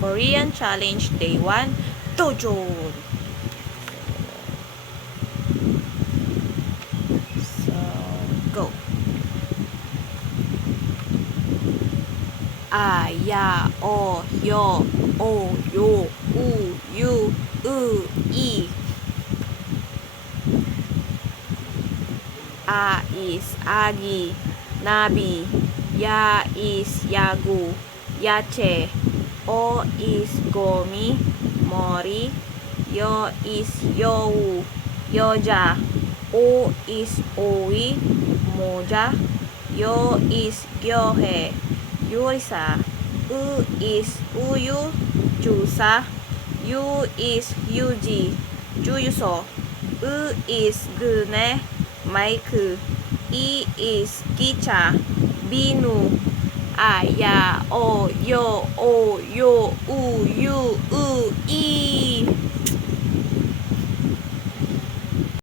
Korean Challenge Day 1, Dojo! So, go! A, ya, o, yo, u, yu, i. A is agi, nabi. Ya is yagu, yache. O is gomi, mori. Yo is you, yoja. O is oi, moja. Yo is gyohe, yurisa. U is uyu, jusa. U is yuji, juyuso. U is gune, maiku. I is gicha, binu. A, ya, o, yo, u, yu,